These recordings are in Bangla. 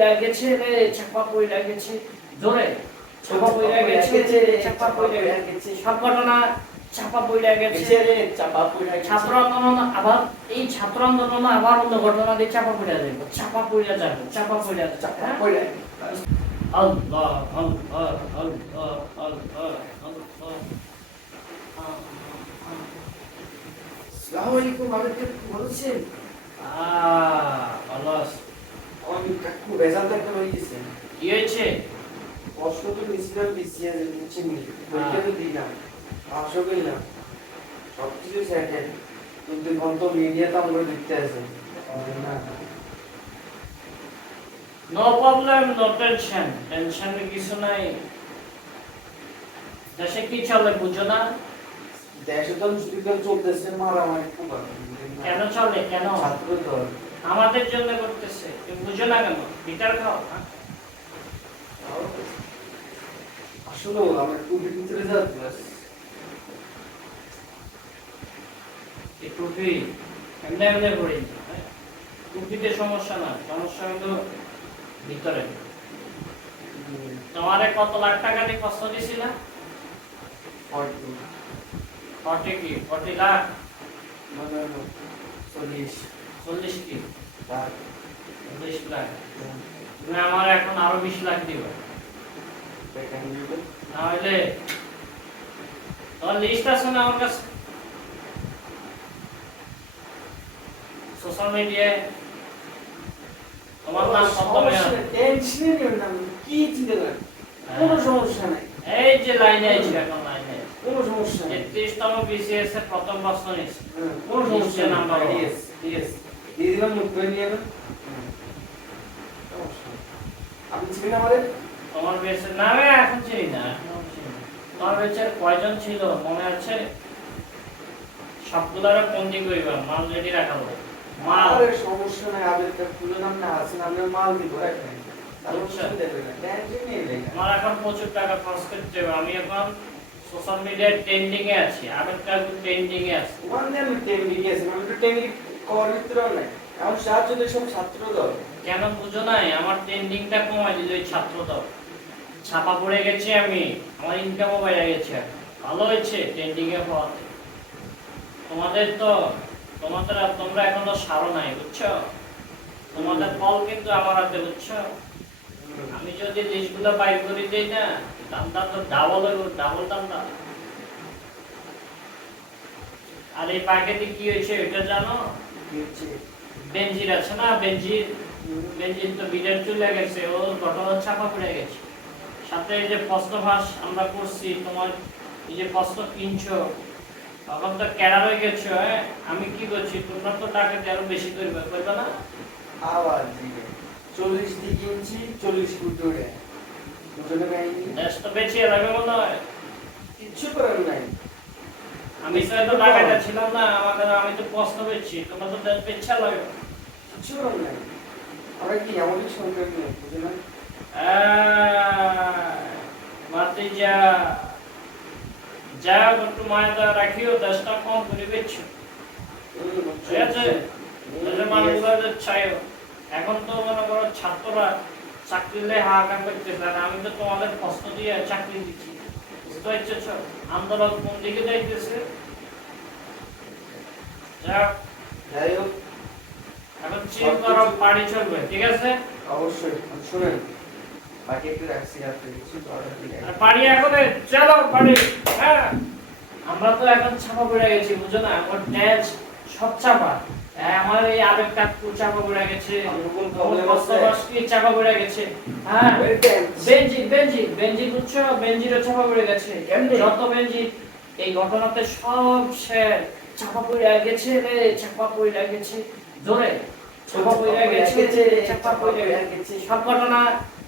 পইরা গেছে রে চাপা পইরা গেছে। জোরে চাপা পইরা গেছে রে চাপা পইরা গেছে। সব ঘটনা চাপা পইরা গেছে। রে চাপা পড়ে ছাত্র আন্দোলন আবার এই ছাত্র আন্দোলন আবার অন্য ঘটনা দিয়ে চাপা পইরা যাবে চাপা পইরা যাবে চাপা পইরা চাপা হ্যাঁ? পড়ে আল্লাহ আল্লাহ আল্লাহ আল্লাহ আল্লাহ। আসসালামু আলাইকুম আমাকে বলছেন আহ দেখতে হয়ে কি হয়েছে? কষ্ট তো নিছিলাম বিসিএস নিচ্ছে পরীক্ষা তো দিলাম পাশও করলাম। সব কিছু সেটেল কিন্তু এখন তো আমরা দেখতে আছে। নো। প্রবলেম নো টেনশন টেনশনের কিছু নাই। দেশে কি চলে বুঝো না? দেশে তো চলতেছে মারামারি খুব কেন চলে? কেন? আমাদের জন্য করতেছে। তুমি বুঝো না কেন? বিটার খাও হ্যাঁ? আসলে আমার টুপির ভিতরে যাচ্ছে এই টুপি এমনি এমনি পড়ে হ্যাঁ? টুপিতে সমস্যা না সমস্যা হলো ভিতরে। তোমারে কত লাখ টাকা দিয়ে কষ্ট দিছিল? ফর্টি কি? ফর্টি লাখ? সোশ্যাল মিডিয়ায় তোমার আছে। টেনশনে নিও না কি চিন্তা কোনো সমস্যা নাই এই যে লাইনে আছে এখন কোনো সমস্যা নেই। তেত্রিশতম বিসিএস এর প্রথম প্রশ্ন নিচ্ছে হ্যাঁ, কোনো সমস্যা নাম্বার ইয়েস ইয়েস দিয়ে দিলাম মুখ করে নিয়ে নেই। আপনি ছিলেন আমাদের? তোমার বেচের নামে এখন চিনি না না। তোমার বেচের কয়জন ছিল? মনে আছে? সবগুলারে বন্দি করিবা মাল রেডি রাখা হবে। মাল। আরে সমস্যা নাই আবেদটা খুলে নাম না আছে নামে মাল দিব রাখেন তারপর আচ্ছা। না। নিয়ে নেই। আমার এখন প্রচুর টাকা খরচ করতে হবে। আমি এখন সোশ্যাল মিডিয়ায় ট্রেন্ডিং এ আছি আগের কাজ ট্রেন্ডিং এ আছি। ওয়ান দিন আমি টেমরি গেছি আমি তো টেমরি কর ভিতরে নাই। আমার সাহায্য দিয়ে সব ছাত্র দল কেন বুঝো নাই? আমার ট্রেন্ডিংটা কমাই দিল ওই ছাত্র দল ছাপা পড়ে গেছে আমি আমার ইনকামও বেড়ে গেছে। ভালো হয়েছে ট্রেন্ডিং এ হওয়াতে। তোমাদের তো তোমাদের আর তোমরা এখনও সারো নাই বুঝছ? তোমাদের ফল কিন্তু আমার হাতে বুঝছ? আমি যদি লিস্টগুলো বাইর করে দিই না দামটা তো ডাবল ডাবল দামটা। আর এই প্যাকেটে কি হয়েছে এটা জানো? বেঞ্জির আছে না? বেঞ্জির বেঞ্জির তো বিডের চলে গেছে ও ঘটনা ছাপা পড়ে গেছে। সাথে এই যে প্রশ্নভাস আমরা করছি তোমার এই যে প্রশ্ন কিনছো তখন তো কেডা রয়ে গেছো হ্যাঁ? আমি কি করছি? তোমরা তো টাকা আরও বেশি করবে করবে না? আবার চল্লিশ দিক ইঞ্চি চল্লিশ ফুট বেঁচে যাবে মনে হয়। কিচ্ছু করার নাই। আমি তো টাকাটা ছিলাম না আমাকে আমি তো প্রশ্ন পেয়েছি তোমরা তো দেশ বেচ্ছা লাগে। কিচ্ছু করার নাই। আমরা কি আমাদের সরকার নেই বুঝে না? মাতে যা যা একটু মায়া রাখিও দশটা কম করে বেচছো ঠিক আছে? মানুষগুলো চাইও এখন তো মনে করো ছাত্ররা চাকরিলে হাহাকার করতেছে আর আমি তো তোমাদের প্রশ্ন দিয়ে চাকরি দিচ্ছি। বুঝতে পারছ আন্দোলন কোন দিকে যাইতেছে? যাই হোক। এখন চিল করো পাড়ি চলবে ঠিক আছে? অবশ্যই শুনেন বাকি একটু রাখছি আপনি কিছু। আর পাড়ি এখন চলো পাড়ি হ্যাঁ। আমরা তো এখন ছাপা পড়ে গেছি বুঝো না? আমার ট্যাচ সব হ্যাঁ, আমার এই আবেগ চাপা পড়ে গেছে চাপা পড়ে গেছে হ্যাঁ Welcome. বেঞ্জি বেঞ্জি বেঞ্জি বুঝছ বেঞ্জিরও চাপা পড়ে গেছে যত বেঞ্জি এই ঘটনাতে সব সে চাপা পড়ে গেছে রে চাপা পড়ে গেছে জোরে চাপা পড়ে গেছে চাপা পড়ে গেছে সব ঘটনা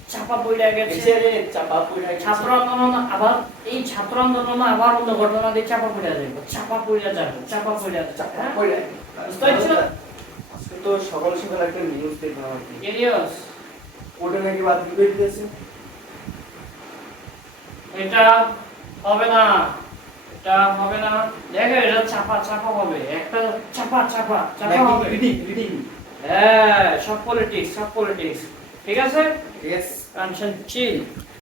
চাপা পড়ে গেছে রে, চাপা পড়ে গেছে। ছাত্র আন্দোলন আবার এই ছাত্র আন্দোলন আবার অন্য ঘটনা দিয়ে চাপা পড়ে যাবে চাপা পড়ে যাবে চাপা পড়ে চাপা হ্যাঁ? পড়ে। বুঝতে পারছ? আজকে তো সকাল সকাল একটা নিউজ দেখলাম আর কি। ইলিয়াস, ওটা নাকি বাদ দিয়ে দিয়েছে। এটা হবে না। এটা হবে না। দেখো এটা চাপা চাপা হবে। একটা চাপা চাপা চাপা হবে। রিডিং রিডিং হ্যাঁ সব পলিটিক্স সব পলিটিক্স ঠিক আছে? ইয়েস টেনশন চিল